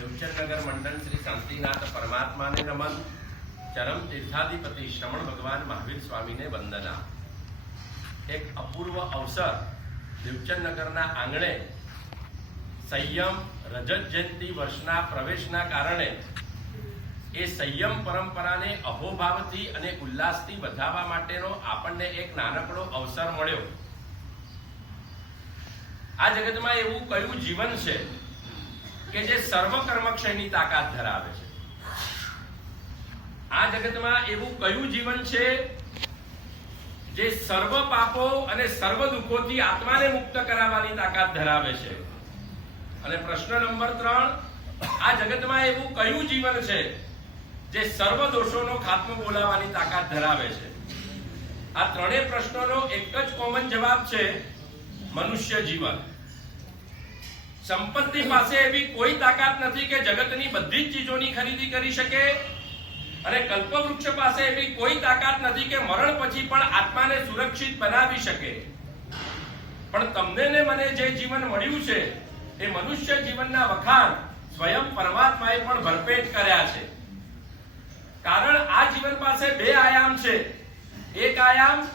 દેવચરનગર મંડળ શ્રી શાંતિનાથ પરમાત્માને નમન ચરમ તીર્થાધિપતિ શ્રમણ ભગવાન મહાવીર સ્વામીને વંદના. એક અપૂર્વ અવસર દેવચરનગરના આંગણે સંયમ રજત જયંતિ વર્ષના પ્રવેશના કારણે એ સંયમ પરંપરાને અહોભાવથી અને ઉલ્લાસથી વધાવવા માટેનો આપણને એક નાનકડો અવસર મળ્યો. આ જગતમાં એવું કયું જીવન છે કે જે સર્વ કર્મક્ષયની તાકાત ધરાવે છે. આ જગતમાં એવું કયું જીવન છે જે સર્વ પાપો અને સર્વ દુઃખોથી આત્માને મુક્ત કરાવવાની તાકાત ધરાવે છે? અને પ્રશ્ન નંબર ત્રણ, આ જગતમાં એવું કયું જીવન છે જે સર્વ દોષોનો ખાત્મો બોલાવવાની તાકાત ધરાવે છે? આ ત્રણેય પ્રશ્નોનો એક જ કોમન જવાબ છે મનુષ્ય જીવન. સંપત્તિ પાસે એવી કોઈ તાકાત નથી કે જગતની બધી જ ચીજોની ખરીદી કરી શકે. અને કલ્પવૃક્ષ પાસે એવી કોઈ તાકાત નથી કે મરણ પછી પણ આત્માને સુરક્ષિત બનાવી શકે. પણ તમને ને મને જે જીવન મળ્યું છે, એ મનુષ્ય જીવનના વખાણ સ્વયં પરમાત્માએ પણ ભરપેટ કર્યા છે. કારણ આ જીવન પાસે બે આયામ છે. એક આયામ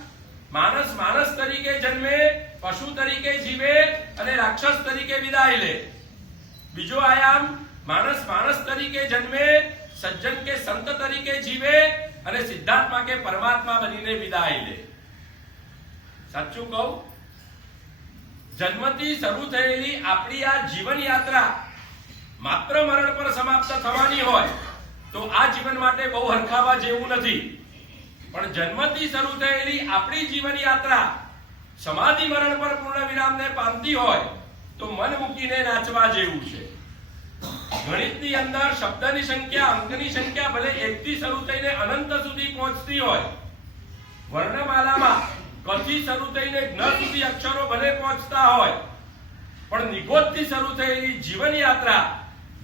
માણસ માણસ તરીકે જન્મે, પશુ તરીકે જીવે અને રાક્ષસ તરીકે વિદાય લે. બીજો આયામ, માણસ માણસ તરીકે જન્મે, સજ્જન કે સંત તરીકે જીવે અને સિદ્ધાત્મા કે પરમાત્મા બનીને વિદાય લે. સાચું કહું? જન્મથી શરૂ થયેલી આપણી આ જીવન યાત્રા માત્ર મરણ પર સમાપ્ત થવાની હોય તો આ જીવન માટે બહુ હરખાવા જેવું નથી. પણ જન્મથી શરૂ થયેલી આપણી જીવન યાત્રા સમાધિ મરણ પર પૂર્ણ વિરામને પામતી હોય તો મન મૂકીને નાચવા જેવું છે. ગણિતની અંદર શબ્દની સંખ્યા, અંકની સંખ્યા ભલે એકથી શરૂ થઈને અનંત સુધી પહોંચતી હોય, વર્ણમાલામાં કથી શરૂ થઈને જ્ઞ સુધી અક્ષરો ભલે પહોંચતા હોય, પણ નિગોદથી શરૂ થયેલી જીવન યાત્રા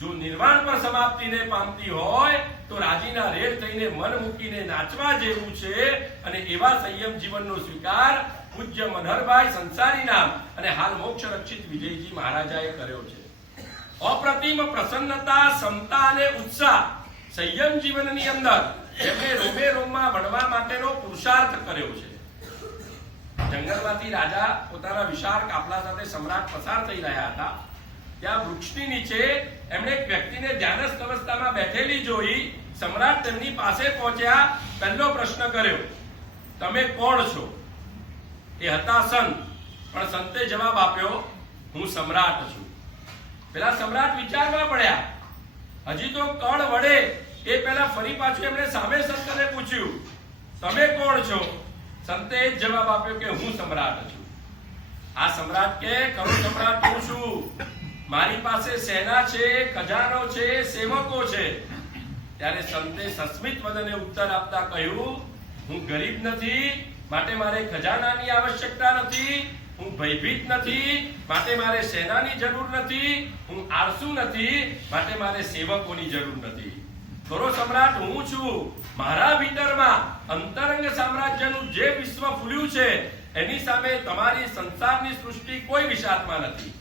જો નિર્વાણ પર સમાપ્તિને પામતી હોય, તો રાજીના રેડ થઈને મન મૂકીને નાચવા જેવું છે અને એવા સંયમ જીવનનો સ્વીકાર પૂજ્ય મનહરભાઈ સંસારી નામ અને હાલ મોક્ષ રક્ષિત વિજયજી મહારાજાએ કર્યો છે. અપ્રતિમ પ્રસન્નતા, સમતા અને ઉત્સાહ સંયમ જીવનની અંદર એમણે રોમે રોમમાં વળવા માટેનો પુરુષાર્થ કર્યો છે. જંગલમાંથી રાજા પોતાના વિશાળ કાફલા સાથે સમ્રાટ પસાર થઈ રહ્યા હતા. ત્યાં વૃક્ષની નીચે એમણે એક વ્યક્તિને ધ્યાનસ્થ અવસ્થામાં બેઠેલી જોઈ સમ્રાટ તેમની પાસે પહોંચ્યા, પહેલો પ્રશ્ન કર્યો, તમે કોણ છો? એ હતા સંત. પણ સંતે જવાબ આપ્યો, હું સમ્રાટ છું. પેલા સમ્રાટ વિચારવા પડ્યા. હજી તો કળ વડે એ પહેલા ફરી પાછું એમણે સામે સંતને પૂછ્યું, તમે કોણ છો? સંતે એ જવાબ આપ્યો કે, હું સમ્રાટ છું. આ સમ્રાટ કે? ખરો સમ્રાટ હું છું. મારી પાસે સેના છે, ખજાનો છે, સેવકો છે. ત્યારે સંતે સસ્મિત વદને ઉત્તર આપતા કહ્યું, હું ગરીબ નથી માટે મારે ખજાનાની આવશ્યકતા નથી, હું ભયભીત નથી, માટે મારે સેનાની જરૂર નથી, હું આળસુ નથી, માટે મારે સેવકોની જરૂર નથી. ખરો સમ્રાટ, હું છું. મારા ભીતરમાં અંતરંગ સામ્રાજ્યનું જે વિશ્વ ફૂલ્યું છે, એની સામે તમારી સંસારની સૃષ્ટિ કોઈ વિશાળમાં નથી.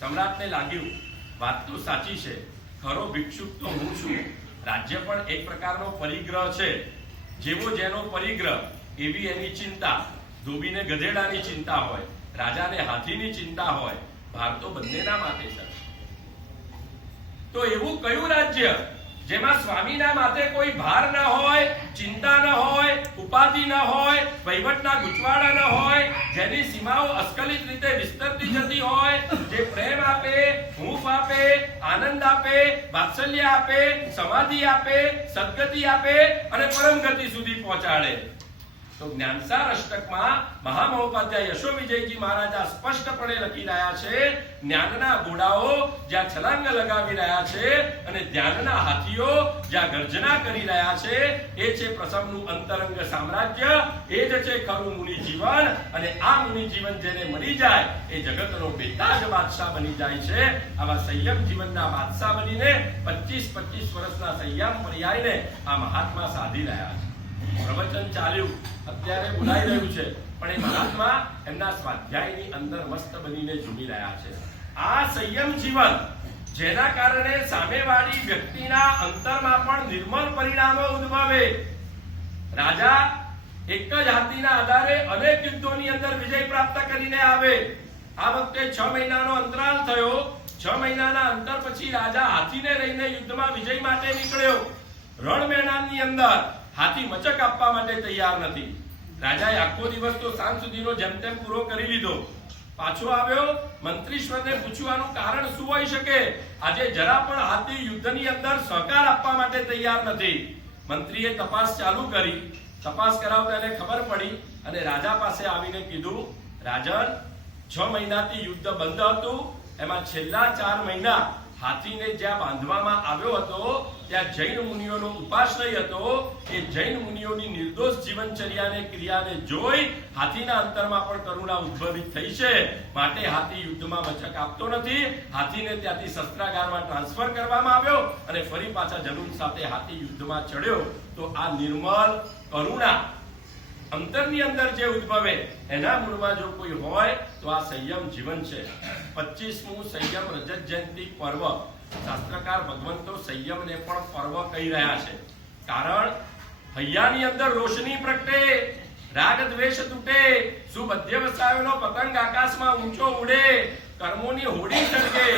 સમ્રાટને લાગ્યું, વાત તો સાચી છે. ખરો ભિક્ષુક તો હું છું. રાજ્ય પણ એક પ્રકારનો પરિગ્રહ છે. જેવો જેનો પરિગ્રહ એવી એની ચિંતા. ધોબીને ગધેડાની ચિંતા હોય, રાજાને હાથીની ચિંતા હોય, ભાર બંનેના માટે છે. તો એવું કયું રાજ્ય, જેમાં સ્વામીના માથે કોઈ ભાર ના હોય, ચિંતા ના હોય, ઉપાધિ ના હોય, વહીવટના ગુચવાડા ના હોય, જેની સીમાઓ અસ્ખલિત રીતે વિસ્તરતી જતી હોય, જે પ્રેમ આપે, હૂંફ આપે, આનંદ આપે, વાત્સલ્ય આપે, સમાધિ આપે, સદગતિ આપે અને પરમ ગતિ સુધી પહોંચાડે. તો જ્ઞાનસાર અષ્ટકમાં મહામહોપાધ્યાય યશો વિજયજી મહારાજા સ્પષ્ટપણે લખી રહ્યા છે, જ્ઞાનના ઘોડાઓ જ્યાં છલાંગ લગાવી રહ્યા છે અને ધ્યાનના હાથીઓ જ્યાં ગર્જના કરી રહ્યા છે, એ છે પ્રસંગનું અંતરંગ સામ્રાજ્ય, એ જ છે ખરું મુનિ જીવન અને આ મુનિ જીવન જેને મળી જાય, એ જગતનો બેતાજ બાદશાહ બની જાય છે. આવા સંયમ જીવનના બાદશાહ બનીને 25 25 વર્ષના સંયમ પર્યાયને આ મહાત્મા સાધી રહ્યા છે. પ્રવચન ચાલ્યું. અત્યારે બોલાઈ રહ્યું છે. પણ એ મહાત્મા એમના સ્વાધ્યાયની અંદર મસ્ત બનીને ઝૂમી રહ્યા છે. આ સંયમ જીવન, જેના કારણે સામેવાળી વ્યક્તિના અંતરમાં પણ નિર્મળ પરિણામો ઉદ્ભવે. રાજા એક જ હાથીના આધારે અનેક યુદ્ધોની અંદર વિજય પ્રાપ્ત કરીને આવે. આ વખતે છ મહિનાનો અંતરાલ થયો. છ મહિનાના અંતર પછી રાજા હાથીને લઈને યુદ્ધમાં વિજય માટે નીકળ્યો. રણ મેદાનની અંદર હાથી મચક આપવા માટે તૈયાર નથી. રાજાએ આખો દિવસ તો સાંજ સુધીનો જેમ પૂરો કરી લીધો. પાછો આવ્યો, મંત્રીશ્વરને પૂછવાનું કારણ શું હોઈ શકે? આજે જરા પણ હાથી યુદ્ધની અંદર સહકાર આપવા માટે તૈયાર નથી. મંત્રીએ તપાસ ચાલુ કરી. તપાસ કરાવતા એને ખબર પડી અને રાજા પાસે આવીને કીધું, રાજન, છ મહિનાથી યુદ્ધ બંધ હતું. એમાં છેલ્લા ચાર મહિના હાથીને જ્યાં બાંધવામાં આવ્યો હતો, ત્યાં જૈન મુનિઓનો ઉપાશ્રય હતો. એ જૈન મુનિઓની નિર્દોષ જીવનચર્યાને, ક્રિયાને જોઈ હાથીના અંતરમાં પણ કરુણા ઉદ્ભવિત થઈ છે. માટે હાથી યુદ્ધમાં મચક આપતો નથી. હાથીને ત્યાંથી શસ્ત્રાગારમાં ટ્રાન્સફર કરવામાં આવ્યો અને ફરી પાછા જનૂન સાથે હાથી યુદ્ધમાં ચડ્યો. તો આ નિર્મલ કરુણા અંતરની અંદર જે ઉદ્ભવે એના મૂળમાં જો કોઈ હોય તો આ સંયમ જીવન છે. પચીસમું સંયમ રજત જયંતિ પર્વ. શાસ્ત્રકાર ભગવંતો સંયમને પણ પર્વ કહી રહ્યા છે. કારણ હૈયાની અંદર રોશની પ્રગટે રાગ દ્વેષ તૂટે, શુભ અધ્યવસાયોનો પતંગ આકાશમાં ઊંચો ઉડે, કર્મોની હોડી સળગે.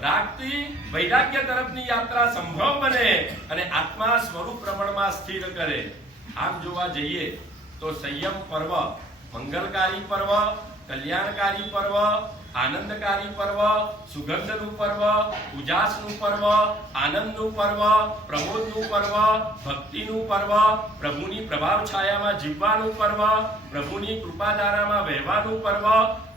રાગથી વૈરાગ્ય તરફની યાત્રા સંભવ બને અને આત્મા સ્વરૂપ પ્રમાણમાં સ્થિર કરે. આમ જોવા જઈએ તો સંયમ પર્વ મંગલકારી પર્વ કલ્યાણકારી પર્વ આનંદકારી પર્વ, સુગંધનું પર્વ, ઉજાસનું પર્વ, આનંદનું પર્વ પ્રમોદનું પર્વ, ભક્તિનું પર્વ, પ્રભુની પ્રભાવ છાયામાં જીવવાનું પર્વ, પ્રભુની કૃપાધારામાં વહેવાનું પર્વ,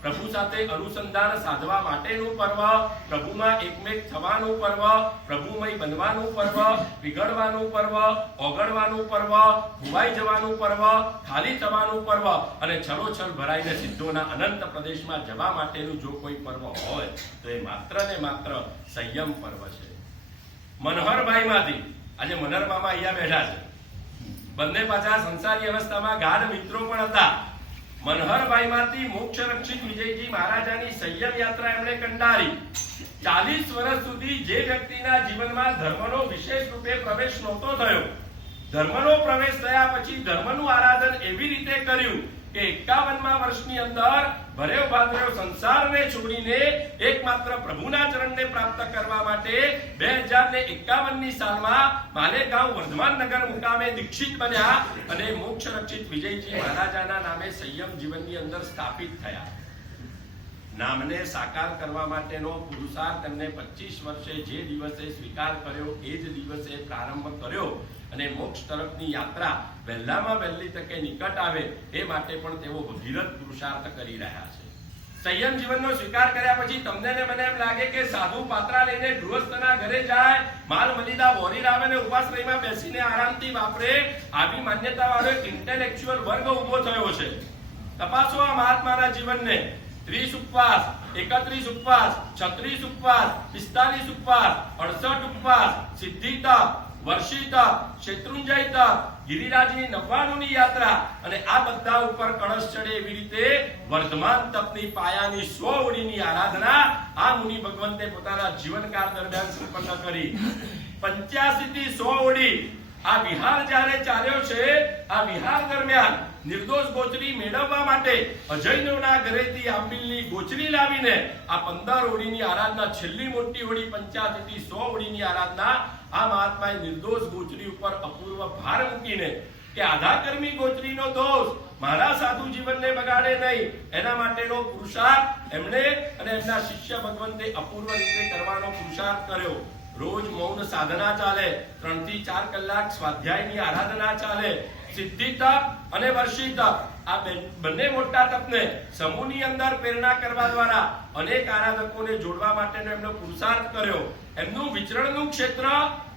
પ્રભુ સાથે અનુસંધાન સાધવા માટેનું પર્વ, પ્રભુમાં એકમેક થવાનું પર્વ, પ્રભુમય બનવાનું પર્વ, વિગડવાનું પર્વ, ઓગળવાનું પર્વ, ભુવાઈ જવાનું પર્વ, ખાલી થવાનું પર્વ અને છલોછલ ભરાઈને સિદ્ધોના અનંત પ્રદેશમાં જવા માટેનું જો કોઈ પર્વ હોય, તો એ માત્ર ને માત્ર સંયમ પર્વ છે. મનહરભાઈમાંથી, આજે મનહર મામા અહીંયા બેઠા છે. બંને પાછા સંસારી અવસ્થામાં ગાઢ મિત્રો પણ હતા. મનહરભાઈમાંથી મોક્ષ રક્ષિત વિજયજી મહારાજાની સંયમ યાત્રા એમણે કંડારી. ચાલીસ વર્ષ સુધી જે વ્યક્તિના જીવનમાં ધર્મનો વિશેષ રૂપે પ્રવેશ નહોતો થયો, ધર્મનો પ્રવેશ થયા પછી ધર્મનું આરાધન એવી રીતે કર્યું કે એકાવનમાં વર્ષની અંદર ભરેવ ભાદરેવ સંસારને છોડીને એકમાત્ર પ્રભુના ચરણને પ્રાપ્ત કરવા માટે બે હજાર ને એકાવનની સાલમાં માલેગાંવ વર્ધમાન નગર મુકામે દીક્ષિત બન્યા અને મોક્ષ રક્ષિત વિજયજી મહારાજાના નામે સંયમ જીવનની અંદર સ્થાપિત થયા. નામને સાકાર કરવા માટેનો પુરુષાર્થ એમને 25 વર્ષે જે દિવસે સ્વીકાર કર્યો એ જ દિવસે પ્રારંભ કર્યો. અને મોક્ષ તરફની યાત્રા વહેલામાં વહેલી તકે નિકટ આવે એ માટે પણ તેઓ ભગીરથ પુરુષાર્થ કરી રહ્યા છે. સંયમ જીવનનો સ્વીકાર કર્યા પછી તમને ને મને એમ લાગે કે સાધુ પાત્રા લઈને ગૃહસ્થના ઘરે જાય, માલ મલિદા વોરી લાવે ને ઉપાશ્રયમાં બેસીને આરામથી વાપરે, આવી માન્યતા વાળો એક ઇન્ટેલેક્ચ્યુઅલ વર્ગ ઊભો થયો છે. તપાસો આ મહાત્માના જીવનને. ત્રીસ ઉપવાસ, એકત્રીસ ઉપવાસ, છત્રીસ ઉપવાસ, પિસ્તાલીસ ઉપવાસ, અડસઠ ઉપવાસ સિદ્ધિ તપ વર્ષી તપ શેત્રુંજય તપ ગિરિરાજની નવ્વાણુંની યાત્રા અને આ બધા ઉપર કળશ ચડે એવી રીતે વર્ધમાન તપની પાયાની સો ઓડીની આરાધના આ મુનિ ભગવંતે પોતાના જીવનકાળ દરમિયાન સંપન્ન કરી. પંચ્યાસી થી સો ઓડી આ વિહાર જ્યારે ચાલ્યો છે, આ વિહાર દરમિયાન નિર્દોષ ગોચરી મેળવવા માટે અજયનોના ઘરેથી આંબિલની ગોચરી લાવીને આ પંદર હોળીની આરાધના, છેલ્લી મોટી હોળી પંચ્યાસી થી સો હોળીની આરાધના, આ મહાત્માએ નિર્દોષ ગોચરી ઉપર અપૂર્વ ભાર મૂકીને કે આધાકર્મી ગોચરીનો દોષ મારા સાધુ જીવનને બગાડે નહીં. એના માટેનો પુરુષાર્થ એમણે અને એમના શિષ્ય ભગવંતે અપૂર્વ રીતે કરવાનો પુરુષાર્થ કર્યો. રોજ મૌન સાધના ચાલે ત્રણથી ચાર કલાક સ્વાધ્યાયની આરાધના ચાલે, સિદ્ધિ તપ અને વર્ષી તપ. આ બંને મોટા તપને સમૂહની અંદર પ્રેરણા કરવા દ્વારા અનેક આરાધકોને જોડવા માટેનો એમનો પુરુષાર્થ કર્યો. એમનું વિચરણનું ક્ષેત્ર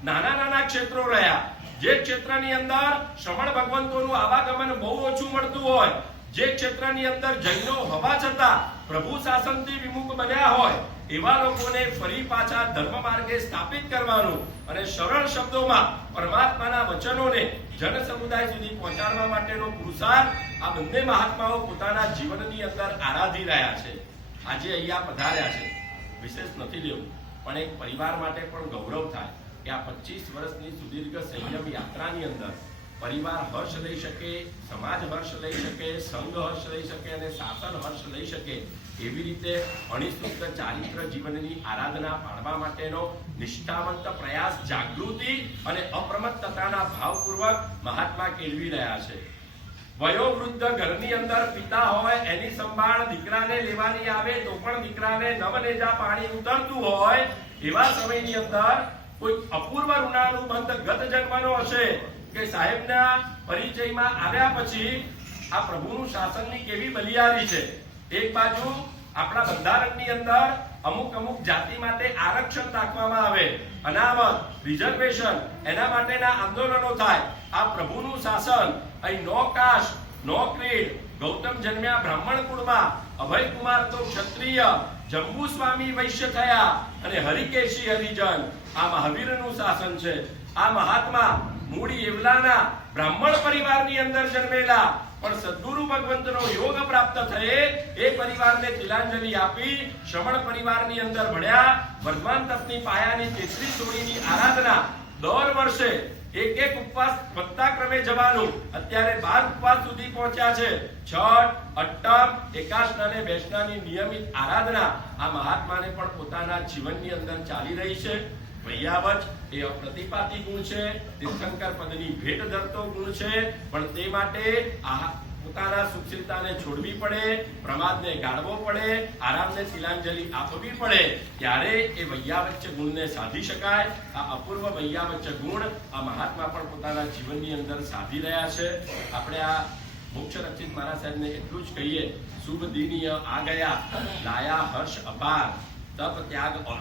નાના નાના ક્ષેત્રો રહ્યા. જે ક્ષેત્રની અંદર શ્રવણ ભગવંતોનું આવાગમન બહુ ઓછું મળતું હોય, જે ક્ષેત્રની અંદર જૈનો હોવા છતાં પ્રભુ શાસનથી વિમુખ બન્યા હોય એવા લોકોને ફરી પાછા ધર્મ માર્ગે સ્થાપિત કરવાનું અને સરળ શબ્દોમાં પરમાત્માના વચનોને જન સમુદાય સુધી પહોંચાડવા માટેનો પુરુષાર્થ આ બંને મહાત્માઓ પોતાના જીવનની અંદર આરાધી રહ્યા છે. આજે અહીંયા પધાર્યા છે. વિશેષ નથી લેવું પણ એક પરિવાર માટે પણ ગૌરવ થાય કે આ પચીસ વર્ષની સુદીર્ઘ સંયમ યાત્રાની અંદર પરિવાર હર્ષ લઈ શકે, સમાજ હર્ષ લઈ શકે, સંઘ હર્ષ લઈ શકે અને શાસન હર્ષ લઈ શકે એવી રીતે અણિશુદ્ધ ચારિત્ર જીવનની આરાધના પાડવા માટેનો નિષ્ઠાવંત પ્રયાસ જાગૃતિ અને અપ્રમત્તતાના ભાવપૂર્વક મહાત્મા કેળવી રહ્યા છે. વયોવૃદ્ધ ઘરની અંદર પિતા હોય, એની સંભાળ દીકરાને લેવાની આવે તો પણ દીકરાને નવનેજા પાણી ઉતરતું હોય, એવા સમયની અંદર કોઈ અપૂર્વ ઋણાનુબંધ ગત જન્મનો હશે કે સાહેબના પરિચયમાં આવ્યા પછી આ પ્રભુનું શાસનની કેવી બલિયારી છે? એક બાજુ આપણા બંધારણની અંદર અમુક અમુક જાતિ માટે આરક્ષણ રાખવામાં આવે અનામત રિઝર્વેશન એના માટેના આંદોલનો થાય. આ પ્રભુનું શાસન, અહીં no caste no creed Gautam જન્મ્યા બ્રાહ્મણ કુળમાં અભયકુમાર તો ક્ષત્રિય, જંબુ સ્વામી વૈશ્ય થયા અને હરિકેશી હરિજન. આ મહાવીરનું શાસન છે. આ મહાત્મા મૂળી એવલાના બ્રાહ્મણ પરિવારની અંદર જન્મેલા પણ સદગુરુ ભગવંતનો યોગ પ્રાપ્ત થયે એ પરિવારને તિલાંજલિ આપી શ્રમણ પરિવારની અંદર ભણ્યા વર્ધમાન તપની પાયાની તેત્રીસ જોડીની આરાધના દર વર્ષે એક એક ઉપવાસ વધતા ક્રમે જવાનું. અત્યારે બાર ઉપવાસ સુધી પહોંચ્યા છે. છઠ અટ્ટમ એકાશના અને વૈષ્ણવની નિયમિત આરાધના આ મહાત્માને પણ પોતાના જીવનની અંદર ચાલી રહી છે. વૈયાવચ એ પ્રતિપાતી ગુણ છે, તીર્થંકર પદની ભેટ ધરતો ગુણ છે, પણ તે માટે આ પોતાના સુશીલતાને છોડવી પડે, પ્રમાદને ગાળવો પડે, આરામને શિલાંજલિ આપવી પડે, ત્યારે એ વૈયાવચ્ચ ગુણને સાધી શકાય. આ અપૂર્વ વૈયાવચ્ચ ગુણ આ મહાત્મા પણ પોતાના જીવનની અંદર સાધી રહ્યા છે. આપણે આ મોક્ષ રચિત મહારાજ સાહેબને એટલું જ કહીએ, શુભ દિનીય આ ગયા, લાયા હર્ષ અપાર, તપ ત્યાગ ઓર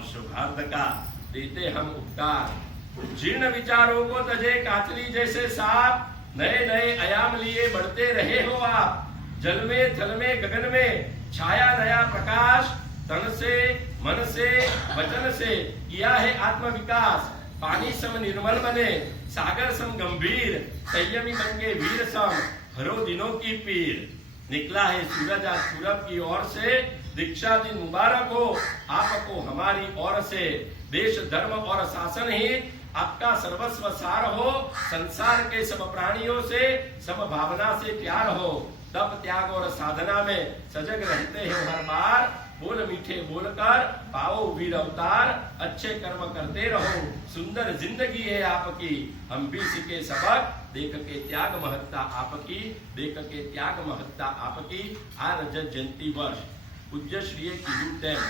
देते हम उपकार। जीर्ण विचारों को तजे काचली जैसे साप नए नए आयाम लिए बढ़ते रहे हो आप। जल में, थल में, गगन में, छाया नया प्रकाश, तन से, मन से, वचन से किया है आत्म विकास पानी सम निर्मल बने, सागर सम गंभीर, संयमी बन के वीर सम, हरो दिनों की पीर। निकला है सूरज आज पूरब की ओर से। दीक्षा दिन मुबारक हो। आपको हमारी ओर से देश, धर्म और शासन ही आपका सर्वस्व सार हो। संसार के सब प्राणियों से, सब भावना से प्यार हो। तप, त्याग और साधना में सजग रहते हैं हर बार। बोल मीठे बोलकर, पाओ वीर अवतार। अच्छे कर्म करते रहो। सुंदर ज़िंदगी है आपकी। हम भी सीखे सबक। દેખ કે ત્યાગ મહત્તા આપકી દેખ કે ત્યાગ મહત્તા આપકી, આ રજત જયંતિ વર્ષ. પૂજ્યશ્રીએ કીધું તેમ,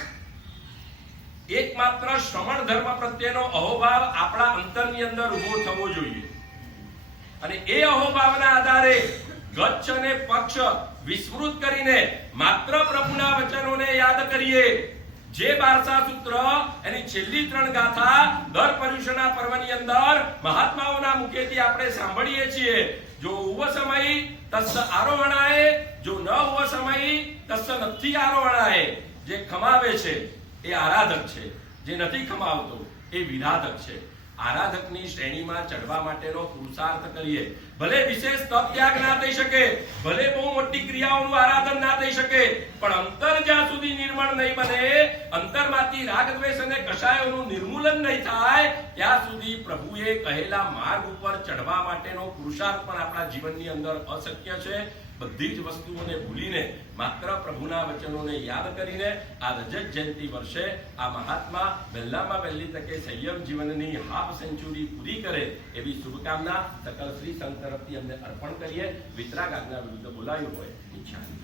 એકમાત્ર શ્રવણ ધર્મ પ્રત્યેનો અહોભાવ આપણા અંતરની અંદર ઊભો થવો જોઈએ. અને એ અહોભાવના આધારે ગચ્છ અને પક્ષ વિસ્મૃત કરીને માત્ર પ્રભુના વચનોને યાદ કરીએ જે બારસા સૂત્ર એની છેલ્લી ત્રણ ગાથા દર પર્યુષણના પર્વની અંદર મહાત્માઓના મુખેથી આપણે સાંભળીએ છીએ. જો ઉવ સમય, તસ્સ આરોહણાય. જો ન ઉવ સમય, તસ્સ નથી આરોહણાય. જે ખમાવે છે, એ આરાધક છે. જે નથી ખમાવતો, એ વિરાધક છે. આરાધકની શ્રેણીમાં ચડવા માટેનો પુરુષાર્થ કરીએ. ભલે વિશેષ તપ ત્યાગ ના થઈ શકે, ભલે બહુ મોટી ક્રિયાઓનું આરાધન ના થઈ શકે, પણ અંતર જ્યાં સુધી નિર્મળ નહીં બને, અંતરમાંથી રાગ દ્વેષ અને કષાયોનું નિર્મૂલન નહીં થાય, ત્યાં સુધી પ્રભુએ કહેલા માર્ગ ઉપર ચડવા માટેનો પુરુષાર્થ પણ આપણા જીવનની અંદર અશક્ય છે. બધી જ વસ્તુઓને ભૂલીને માત્ર પ્રભુના વચનોને યાદ કરીને આ રજત જયંતિ વર્ષે આ મહાત્મા વહેલામાં વહેલી તકે સંયમ જીવનની હાફ સેન્ચુરી પૂરી કરે એવી શુભકામના સકલ શ્રી સંત તરફથી અમને અર્પણ કરીએ. વિતરાગ આજ્ઞા વિરુદ્ધ બોલાયું હોય. ઈચ્છા